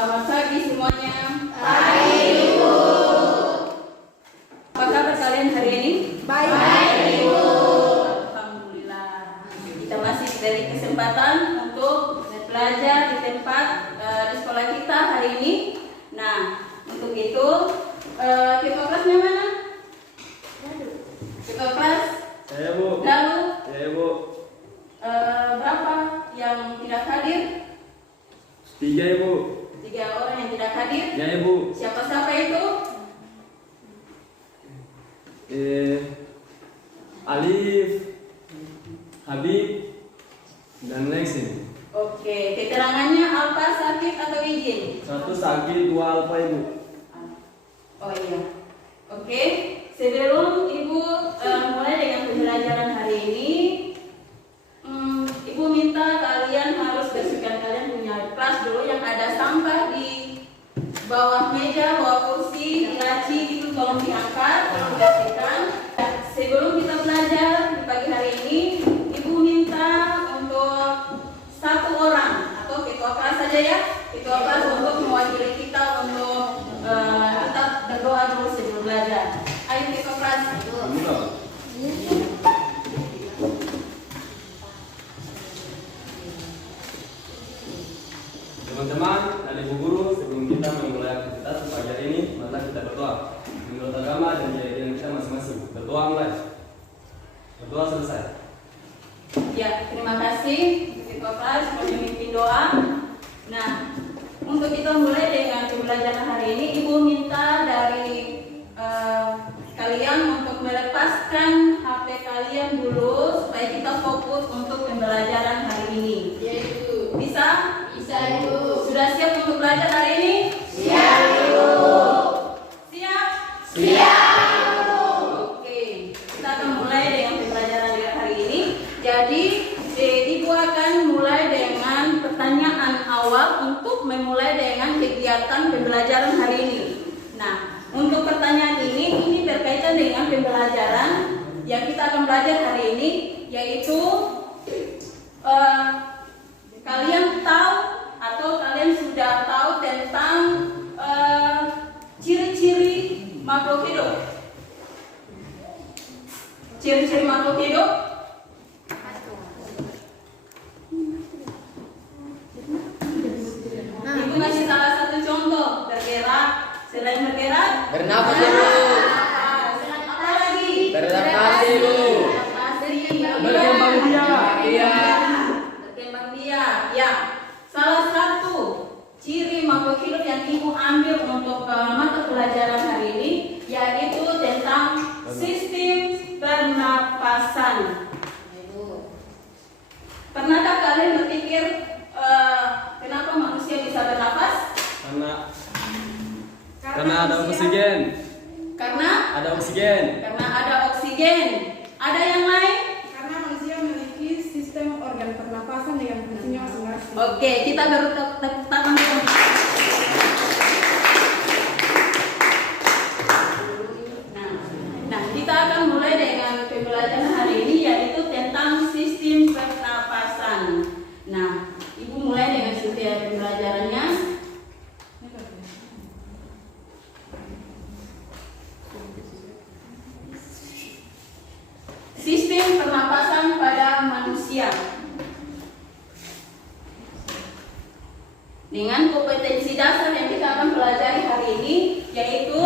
Selamat pagi semuanya. Pagi, Ibu. Apa kabar kalian hari ini? Baik, Ibu. Alhamdulillah. Kita masih diberi kesempatan untuk belajar di tempat di sekolah kita hari ini. Nah, untuk itu ketua kelasnya mana? Ketua kelas? Saya, Bu. Lalu Saya, Bu. berapa yang tidak hadir? 3, Ibu. 3 orang yang tidak hadir. Ya, Ibu. Siapa-siapa itu? Alif, Habib, dan Lexi. Oke, keterangannya Alfa sakit atau izin? 1 sakit, 2 alfa, Ibu. Oh iya. Oke, sebelum Ibu mulai dengan pembelajaran hari ini, Ibu minta kalian harus bersihkan kalian punya kelas dulu yang ada sampah di bawah meja, bawah kursi, di laci itu tolong diangkat, tolong bersihkan. Sebelum kita belajar di pagi hari ini, Ibu minta untuk 1 orang atau ketua kelas saja ya, ketua kelas untuk mewakili kita untuk kita berdoa dulu sebelum belajar. Ayo ketua kelas. Teman-teman dan Ibu Guru, sebelum kita memulai aktivitas pagi hari ini, mari kita berdoa. Menurut agama dan keyakinan kita masing-masing. Berdoa mulai. Berdoa selesai. Ya, terima kasih ketua kelas sudah memimpin doa. Nah, untuk kita mulai dengan pembelajaran hari ini, Ibu minta dari kalian untuk melepaskan HP kalian dulu supaya kita fokus untuk pembelajaran hari ini. Ya, Ibu. Bisa? Bisa, Ibu. Sudah siap untuk belajar hari ini? Siap, Ibu. Siap? Siap. Oke, kita akan mulai dengan pembelajaran hari ini. Jadi, Ibu akan mulai dengan pertanyaan awal untuk memulai dengan kegiatan pembelajaran hari ini. Nah, untuk pertanyaan ini berkaitan dengan pembelajaran yang kita akan belajar hari ini, yaitu kalian tahu atau kalian sudah tahu tentang ciri-ciri makhluk hidup. Ciri-ciri makhluk hidup. Ibu kasih salah satu contoh, bergerak. Selain bergerak, Bernafas, Ibu. Selain apa lagi? Bernafas, Ibu. Berkembang biak. Iya. Berkembang biak. Ya. Salah satu ciri makhluk hidup yang Ibu ambil untuk mata pelajaran hari ini yaitu tentang sistem pernapasan. Pernahkah kalian berpikir kenapa manusia bisa bernapas? Karena ada oksigen. Karena Ada oksigen. ada oksigen. Ada yang lain? Karena manusia memiliki sistem organ pernapasan dengan fungsinya masing-masing. Oke, kita baru tepuk tangan dulu. Nah, kita akan mulai dengan pembelajaran hari ini yaitu tentang sistem pernapasan. Nah, Ibu mulai dengan setiap pembelajarannya. Sistem pernapasan pada manusia. Dengan kompetensi dasar yang kita akan pelajari hari ini yaitu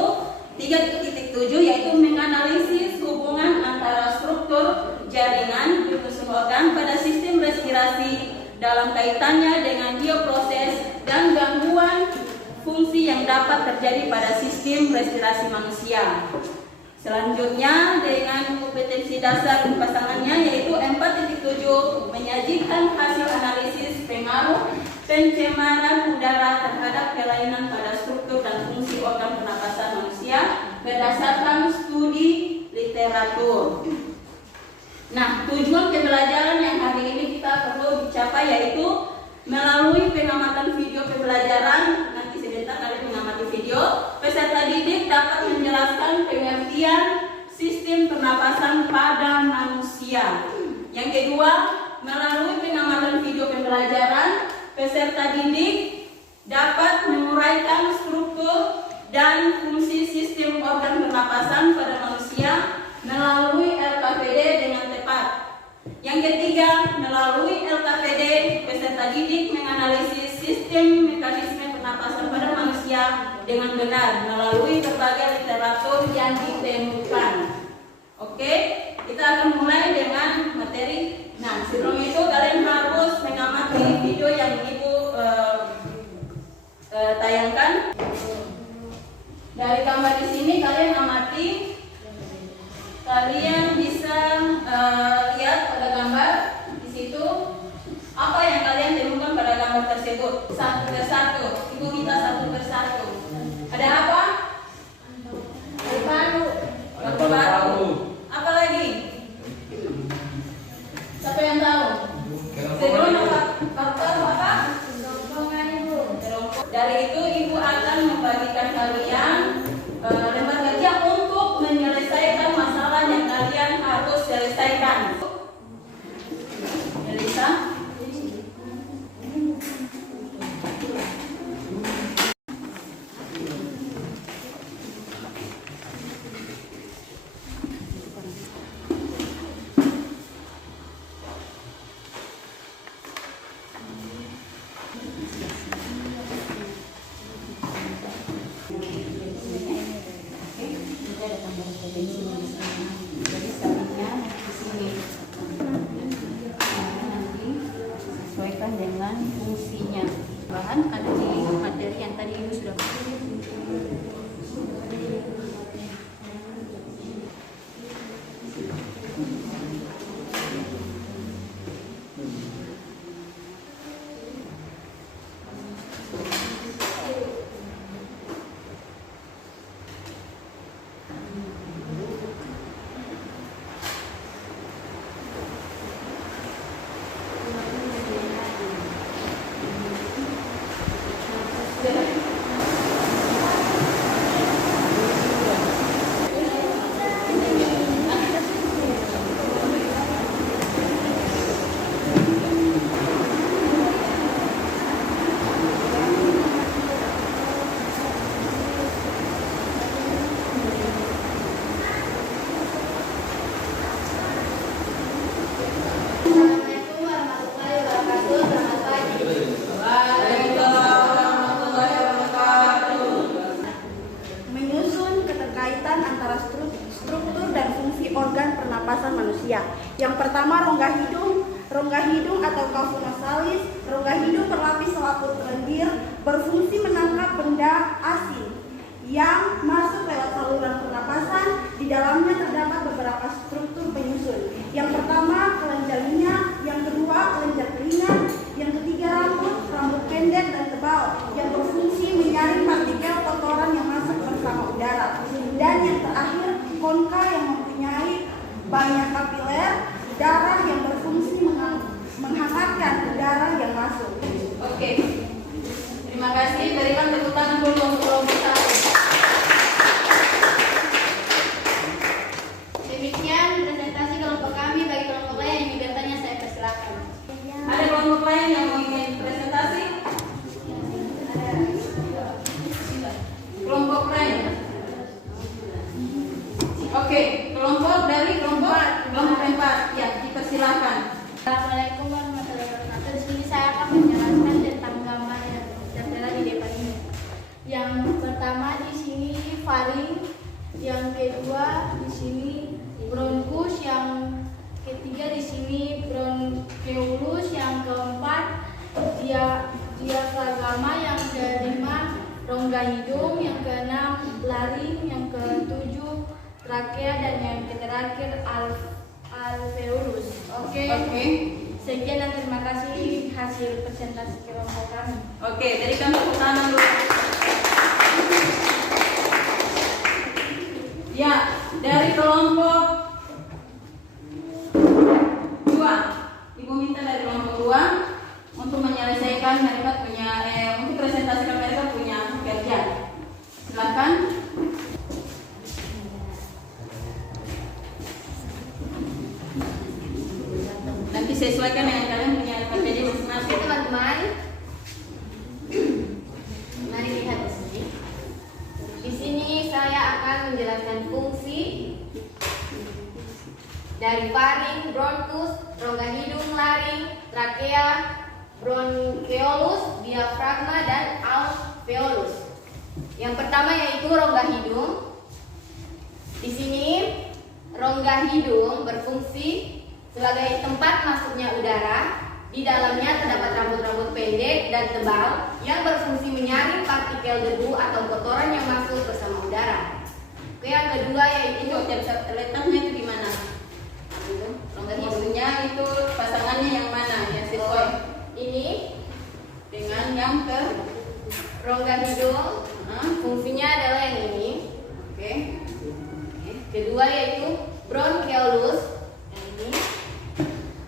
3.7 yaitu menganalisis hubungan antara struktur jaringan penyusun organ pada sistem respirasi dalam kaitannya dengan bioproses dan gangguan fungsi yang dapat terjadi pada sistem respirasi manusia. Selanjutnya dengan kompetensi dasar pasangannya yaitu 4.7 menyajikan hasil analisis pengaruh pencemaran udara terhadap kelainan pada struktur dan fungsi organ pernapasan manusia berdasarkan studi literatur. Nah, tujuan pembelajaran yang hari ini kita perlu dicapai yaitu melalui pengamatan video pembelajaran. Nanti sebentar kalian mengamati video. Peserta didik dapat menjelaskan pengertian sistem pernapasan pada manusia. Yang kedua, melalui pengamatan video pembelajaran, peserta didik dapat menguraikan struktur dan fungsi sistem organ pernapasan pada manusia melalui LKPD dengan tepat. Yang ketiga, melalui LKPD, peserta didik menganalisis sistem mekanisme pernapasan pada manusia dengan benar melalui berbagai literatur yang ditemukan. Oke, kita akan mulai dengan materi. Nah, sebelum itu kalian harus mengamati video yang Ibu tayangkan. Dari gambar di sini kalian amati. Kalian bisa lihat pada gambar di situ apa yang kalian temukan pada gambar tersebut. Satu persatu, Ibu minta satu persatu. Ada apa? Batu baru. Apa lagi? Siapa yang tahu? Sebelum faktor apa? Dari itu Ibu akan membagikan kalian lembar kerja untuk menyelesaikan masalah yang kalian harus selesaikan. Elisa? Jadi sampingnya di sini. Nanti sesuaikan dengan fungsinya. Bahan ada di materi yang tadi Ibu sudah Assalamualaikum warahmatullahi wabarakatuh. Selamat pagi. Menyusun keterkaitan antara struktur dan fungsi organ pernapasan manusia. Yang pertama, rongga hidung. Rongga hidung atau cavus nasalis. Rongga hidung berlapis selaput lendir, berfungsi menangkap benda asing yang masuk lewat saluran pernapasan. Di dalamnya terdapat beberapa struktur penyusun. Yang pertama, kelenjar minyak. Yang kedua, kelenjar telinga. Yang ketiga, rambut pendek dan tebal yang berfungsi menyaring partikel kotoran yang masuk bersama udara. Dan yang terakhir, konka yang mempunyai banyak kapiler darah yang berfungsi menghangatkan udara yang masuk. Oke. Terima kasih. Berikan tepuk tangan dulu untuk kelompok satu. Demikian presentasi kelompok kami. Bagi kelompok lain yang ingin bertanya, saya persilakan. Ada kelompok lain yang mau ingin presentasi? Kelompok lain. Oke, kelompok dari kelompok 4. Ya, dipersilakan. Assalamualaikum warahmatullahi wabarakatuh. Di sini saya akan menjelaskan tentang gambar yang tertera di depan ini. Yang pertama di sini faring, yang kedua di sini bronkus, yang ketiga di sini bronkeolus, yang keempat diafragma, yang kelima rongga hidung, yang keenam laring, yang ketujuh trakea, dan yang terakhir alveolus. Oke. Sekian dan terima kasih hasil presentasi kelompok kami. Oke, berikan tepuk tangan dulu. Ya, dari kelompok 2. Ibu minta dari kelompok 2 untuk menyelesaikan mereka punya untuk presentasikan mereka punya kerja. Silakan. Nanti sesuaikan dengan kalian punya LKPD masing-masing. Teman-teman, dari faring, bronkus, rongga hidung, laring, trakea, bronkeolus, diafragma, dan alveolus. Yang pertama yaitu rongga hidung. Di sini rongga hidung berfungsi sebagai tempat masuknya udara. Di dalamnya terdapat rambut-rambut pendek dan tebal yang berfungsi menyaring partikel debu atau kotoran yang masuk bersama udara. Oke, yang kedua yaitu letaknya itu di mana? Itu rongga hidungnya itu pasangannya yang mana? Ya Silkoy. Ini Dengan yang ke rongga hidung, fungsinya adalah yang ini. oke. Kedua yaitu bronkeolus, yang ini.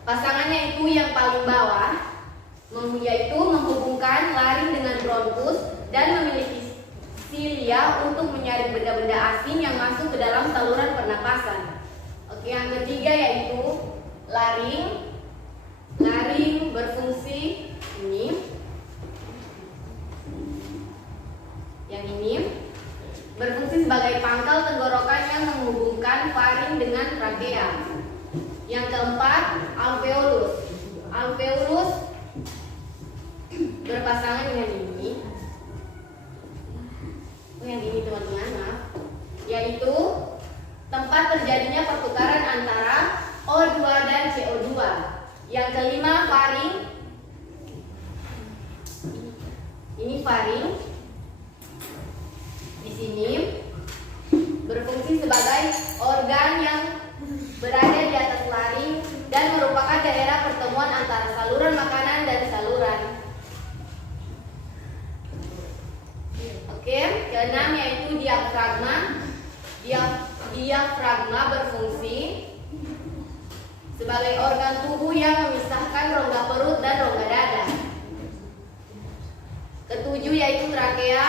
Pasangannya itu yang paling bawah, yaitu menghubungkan laring dengan bronkus dan memiliki silia untuk menyaring benda-benda asing yang masuk ke dalam saluran pernapasan. Oke, yang ketiga yaitu laring. Laring berfungsi ini. Yang ini berfungsi sebagai pangkal tenggorokan yang menghubungkan faring dengan trakea. Yang keempat, alveolus. Alveolus berpasangan dengan ini. Yang ini teman-teman, maaf. Yaitu tempat terjadinya pertukaran antara O2 dan CO2. Yang kelima, faring. Ini faring. Di sini berfungsi sebagai organ yang berada di atas laring dan merupakan daerah pertemuan antara saluran makanan dan saluran. Oke, keenam yaitu diafragma. Diafragma berfungsi sebagai organ tubuh yang memisahkan rongga perut dan rongga dada. Ketujuh yaitu trakea.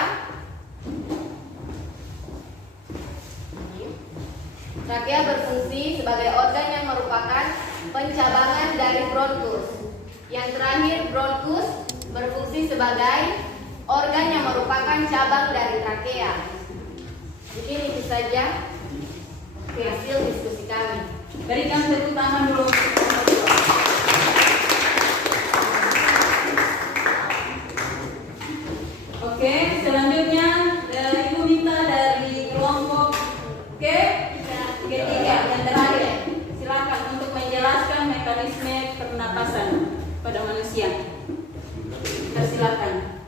Trakea berfungsi sebagai organ yang merupakan pencabangan dari bronkus. Yang terakhir, bronkus berfungsi sebagai organ yang merupakan cabang dari trakea. Mungkin itu saja hasil diskusi kami. Berikan tepuk tangan dulu. Oke, selanjutnya dari Ibu Mita dari kelompok ketiga yang terakhir. Silakan untuk menjelaskan mekanisme pernapasan pada manusia. Silakan.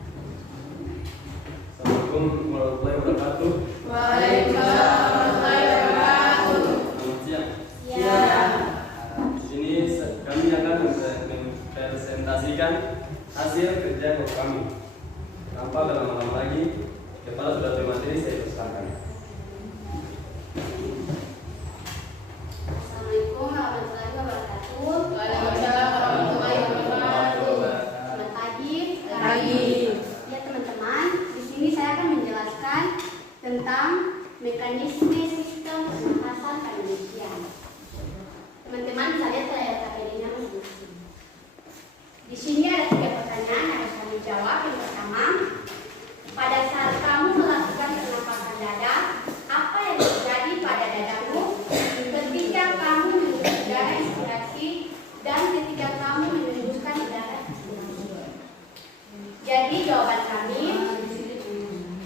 Assalamualaikum warahmatullahi wabarakatuh. Waalaikumsalam warahmatullahi wabarakatuh. Selamat siang. Siang. Di sini kami akan mempresentasikan hasil kerja kelompok kami. Tanpa berlama-lama lagi, kepala sudah terima materi, saya persilakan. Assalamualaikum warahmatullahi wabarakatuh. Waalaikumsalam warahmatullahi wabarakatuh. Selamat pagi. Pagi. Ya teman-teman, di sini saya akan menjelaskan tentang mekanisme sistem pernapasan pada manusia. Teman-teman bisa lihat layar KPD-nya masing-masing. Di sini ada 3 pertanyaan yang harus kami jawab. Yang pertama, pada saat kamu melakukan pernapasan dada, apa yang terjadi pada dadamu ketika kamu menghembuskan udara inspirasi dan ketika kamu menghembuskan udara ekspirasi? Jadi jawaban kami,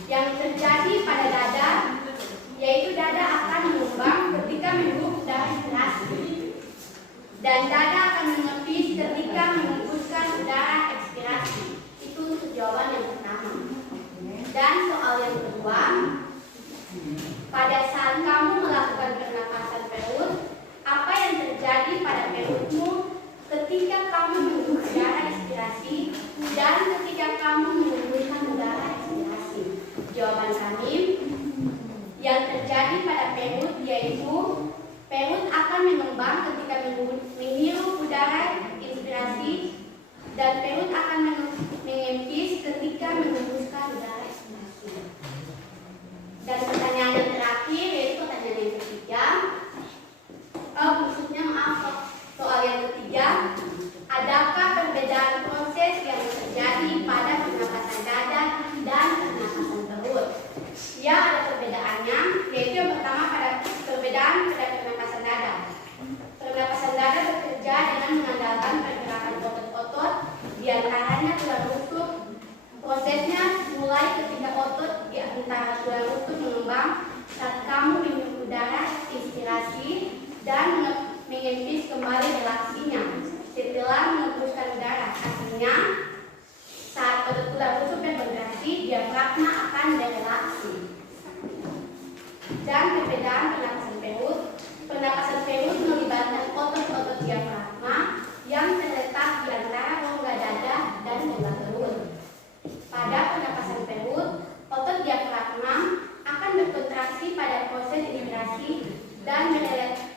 yang terjadi pada dada yaitu dada akan mengembang ketika menghirup udara inspirasi dan dada akan menepis ketika menghembuskan udara ekspirasi. Itu untuk jawaban yang pertama. Dan soal yang kedua, pada saat kamu melakukan pernapasan perut, apa yang terjadi pada perutmu ketika kamu menghirup udara inspirasi dan ketika kamu menghembuskan udara ekspirasi? Jawaban kami, yang terjadi pada perut yaitu perut akan mengembang ketika menghirup udara inspirasi dan perut akan mengempis ketika menghembuskan udara ekspirasi. antaranya tulang rusuk. Prosesnya mulai ketika otot di antara tulang rusuk mengembang saat kamu minum udara, inspirasi, dan mengempis kembali relaksinya. Setelah mengembuskan udara, artinya saat otot tulang rusuk yang bergerak, diafragma akan direlaksi. Dan perbedaan pernapasan perut. Pernapasan perut melibatkan otot-otot diafragma yang terletak di antara rongga dada dan rongga perut. Pada pernapasan perut, otot diafragma akan berkontraksi pada proses inspirasi dan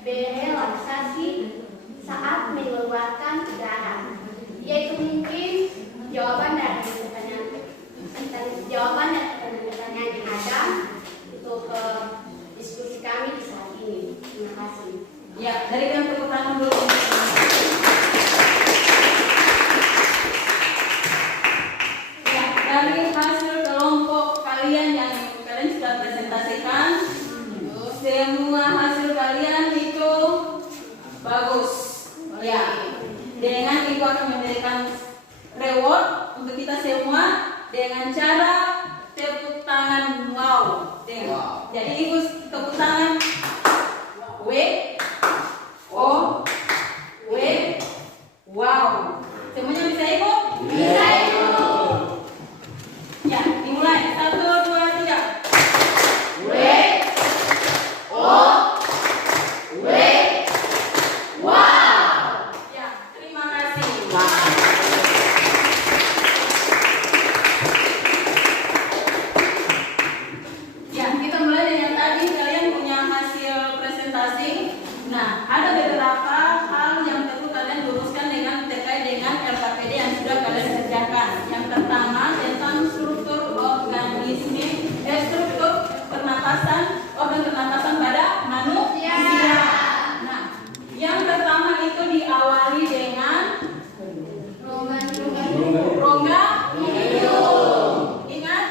berelaksasi saat mengeluarkan udara. Yaitu mungkin jawaban dari pertanyaan yang ada untuk diskusi kami di saat ini. Terima kasih. Ya, dari yang tepuk tangan dulu. Ya, dari hasil kelompok kalian yang kalian sudah presentasikan, semua hasil kalian itu bagus. Ya, dengan itu akan memberikan reward untuk kita semua dengan cara tepuk tangan wow. Jadi ibu tepuk tangan W O W wow. Semuanya bisa ibu? Bisa ibu. Ya, dimulai 1, 2, 3. W O W wow. Ya, terima kasih. Ya, kita mulai dengan tadi kalian punya hasil presentasi. Nah, ada beberapa hal yang perlu kalian luruskan dengan terkait dengan LKPD yang sudah kalian kerjakan. Yang pertama tentang struktur struktur pernapasan, organ pernapasan pada manusia. Nah, yang pertama itu diawali dengan rongga hidung. Ingat,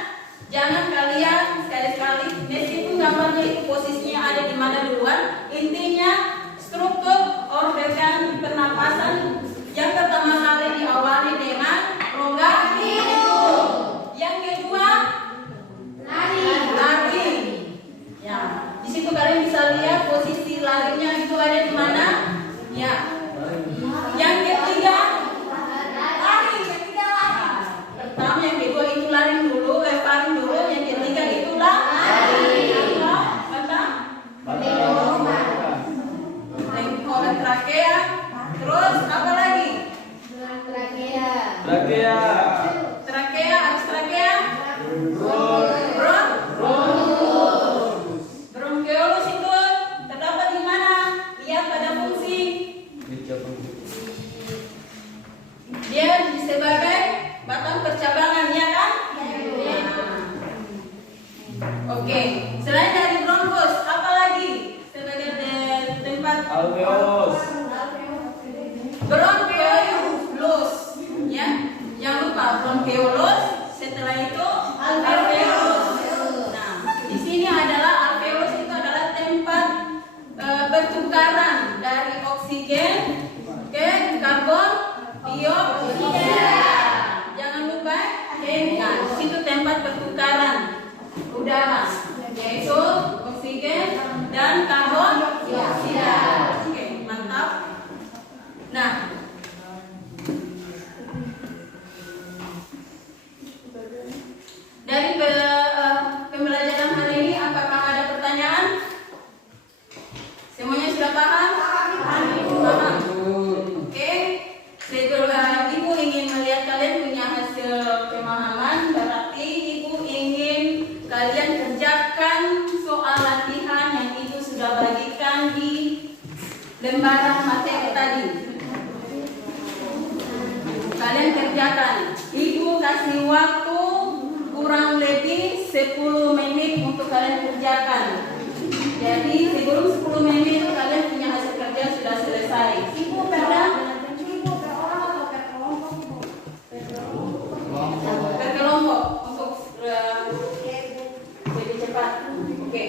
jangan kalian sekali-sekali meskipun gambarnya itu posisinya ada di mana duluan, intinya struktur organ pernapasan yang pertama kali diawali dengan rongga hidung. Yang kedua lari. Ya, di situ kalian bisa lihat posisi larinya itu ada di mana. Ya. Yang ketiga lari. Pertama, yang kedua itu lari dulu, lemparin dulu. Yang ketiga itu lari. Lengkungan trakea. Terus apa lagi? Trakea. Trakea, habis trakea. Bronkeolus itu terdapat di mana? Lihat pada fungsi. Dia sebagai batang percabangan, ya kan? Oke, selain dari bronkus, apa lagi sebagai tempat? Alveolus. Bronkeolus, ya. Jangan lupa bronkeolus. Setelah itu alveolus. Nah, di sini adalah alveolus itu adalah tempat pertukaran dari oksigen ke karbon dioksida. Jangan lupa, nah, di situ tempat pertukaran udara, yaitu oksigen dan karbon dioksida. Oke, mantap. Nah, dari pembelajaran hari ini, apakah ada pertanyaan? Semuanya sudah paham? Paham. Oke. Ibu ingin melihat kalian punya hasil pemahaman, berarti Ibu ingin kalian kerjakan soal latihan yang Ibu sudah bagikan di lembaran materi tadi. Kalian kerjakan. Ibu kasih waktu kurang lebih 10 menit untuk kalian kerjakan. Jadi sebelum 10 menit kalian punya hasil kerja sudah selesai. Ibu kadang berkelompok untuk lebih cepat. Oke.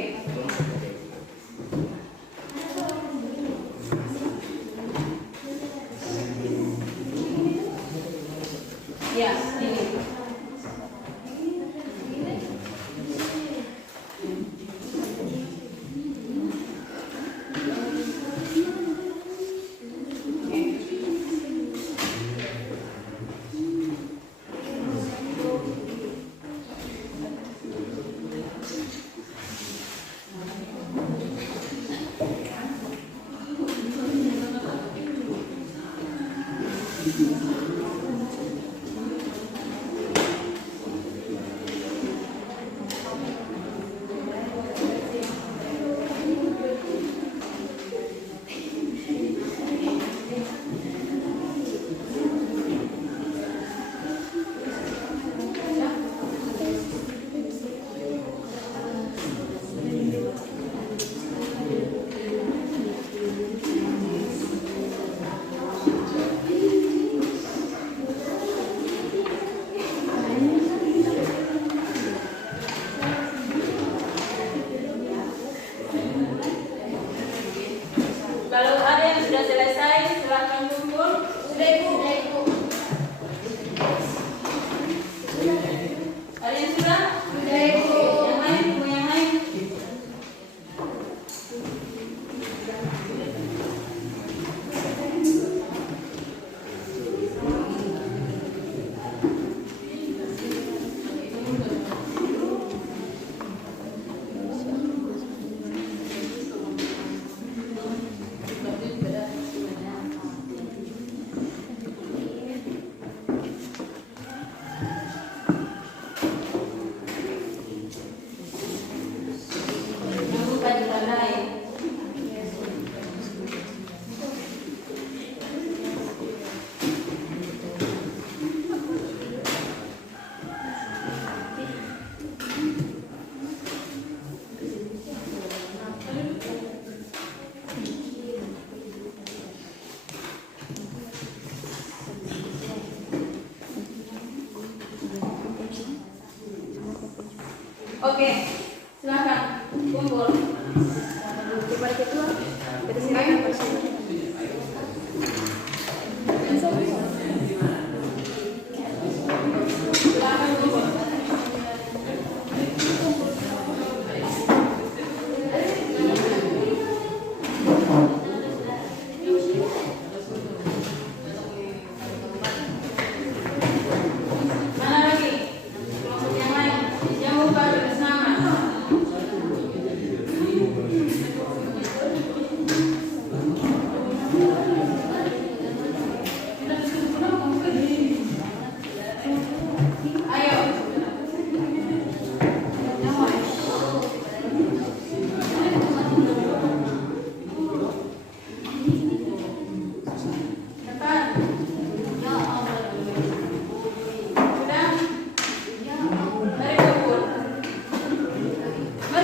Ya, ini. Kalau ada yang sudah selesai, silakan kumpul. Sudah Ibu? Ada yang sudah? Sudah Ibu. Yang lain, Ibu yang lain. Yang bukan ditandai. Oke, silakan kumpul. Coba ketua, silakan bersama. Silakan kumpul. Mana lagi? Yang lain, yang lupa tulis nama. Ayo. Cepat. Sudah? Mari kumpul.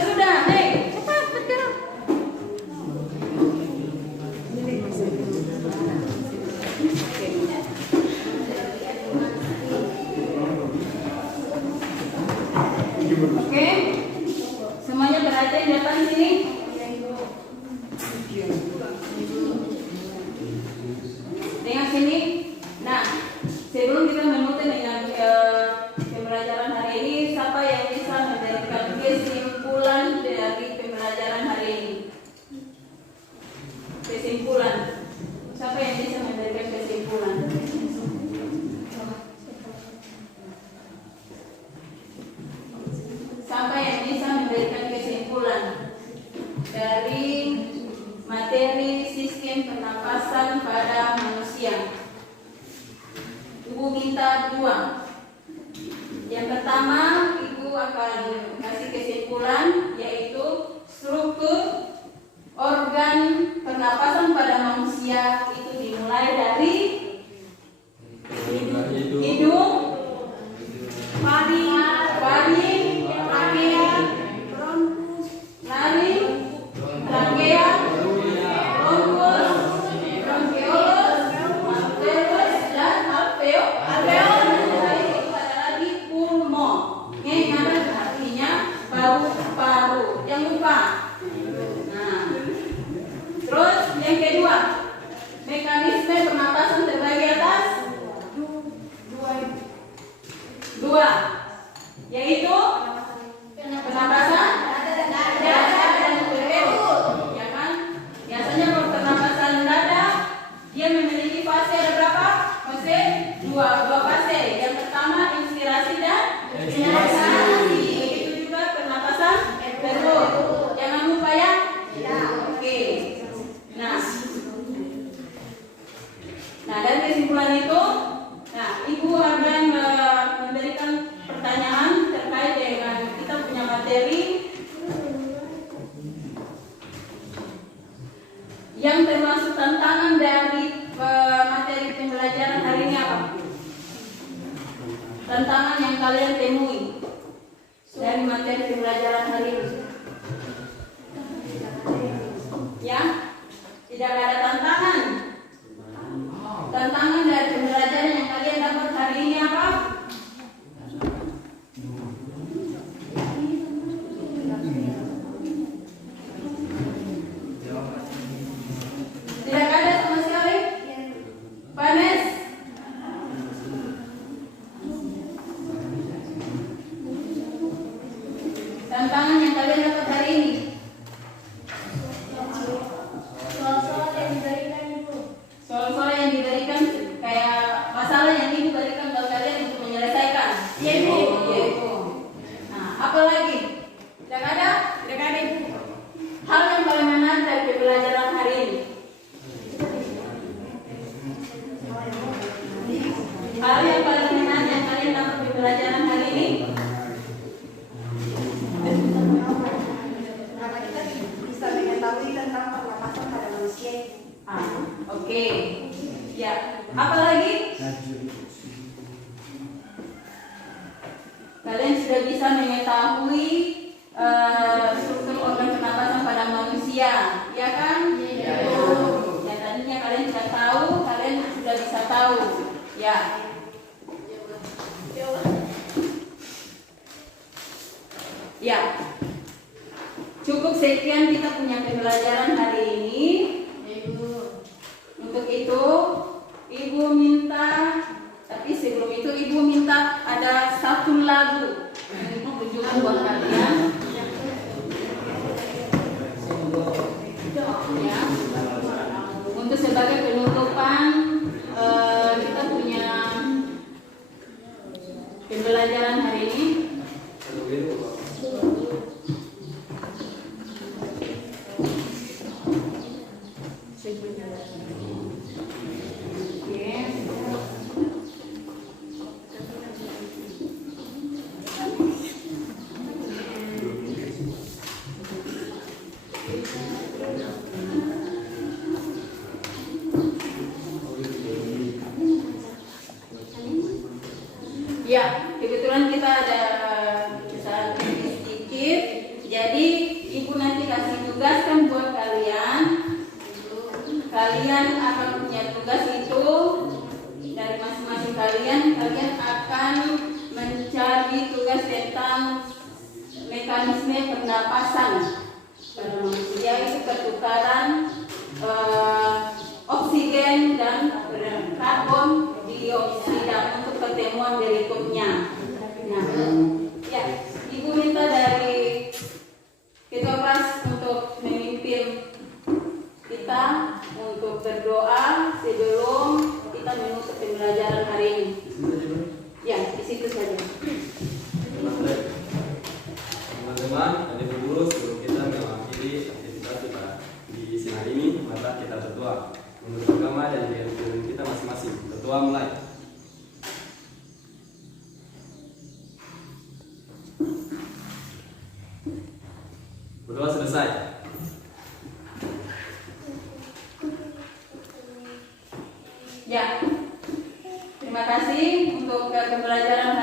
Sudah, nih. Cepat, bergerak. Oke. Semuanya berada di depan sini. Dengan sini. Nah, sebelum kita menutup dengan pembelajaran hari ini, siapa yang bisa memberikan kesimpulan dari pembelajaran hari ini? Kesimpulan. Siapa yang bisa memberikan kesimpulan? Siapa yang bisa memberikan kesimpulan dari materi sistem pernapasan pada manusia? Ibu minta 2. Yang pertama, Ibu akan kasih kesimpulan, yaitu struktur organ pernapasan pada manusia itu dimulai dari hidung, faring, laring, trachea, bronkus, bronkeolus, alveolus, dan alveolus. Itu ada lagi pulmon. Yang ada artinya paru-paru. Yang lupa. Nah, terus yang kedua, mekanisme pernapasan terbagi atas 2 Dua, yaitu pernapasan dada dan perut. Ya kan? Biasanya kalau pernapasan dada dia memiliki fase ada berapa? Fase dua fase. Yang pertama inspirasi dan ekspirasi. Begitu juga pernapasan perut. Jangan lupa ya. Oke. Nah dari kesimpulan itu, Ibu akan memberikan pertanyaan terkait dengan kita punya materi yang termasuk tantangan dari materi pembelajaran hari ini apa? Tantangan yang kalian temui dari materi pembelajaran hari ini? Ya, tidak ada tantangan. Tantangan dari pembelajaran yang kalian dapat hari ini apa? Tidak ada sama sekali? Panes? Tantangan yang kalian dapat hari ini? Soal-soal yang diberikan kayak masalah yang Ibu berikan buat kalian untuk menyelesaikan. Iya Ibu. Nah, apa lagi? Tidak ada? Tidak ada Ibu. Hal yang paling menarik dari pembelajaran hari ini. Hal yang paling menarik yang kalian dapat di pembelajaran hari ini. Karena kita bisa mengetahui tentang pernapasan pada manusia. Oke. Ya, apa lagi? Kalian sudah bisa mengetahui struktur organ pernapasan pada manusia, ya kan? Ya, tadinya kalian tidak tahu, kalian sudah bisa tahu. Ya. Ya. Cukup sekian kita punya pembelajaran hari ini. Untuk itu, Ibu minta, tapi sebelum itu Ibu minta ada satu lagu yang Ibu tunjukkan buat kalian. Ya. Untuk sebagai penutupan kita punya pembelajaran hari ini. Ya, kebetulan kita ada kesalahan teknis sedikit. Jadi Ibu nanti kasih tugas kan buat kalian. Kalian akan punya tugas itu dari masing-masing kalian. Kalian akan mencari tugas tentang mekanisme pernapasan pada manusia, itu pertukaran oksigen dan karbon dioksida untuk pertemuan berikutnya. Nah, ya, Ibu minta dari Ketua Kelas untuk memimpin kita untuk berdoa sebelum kita menutup pembelajaran hari ini. Ya, di situ saja. Teman-teman, adik guru, sebelum kita mengakhiri aktivitas kita di siang hari ini, maka kita berdoa menurut agama dan keyakinan kita masing-masing. Berdoa mulai. Berdoa selesai. Ya, terima kasih untuk pembelajaran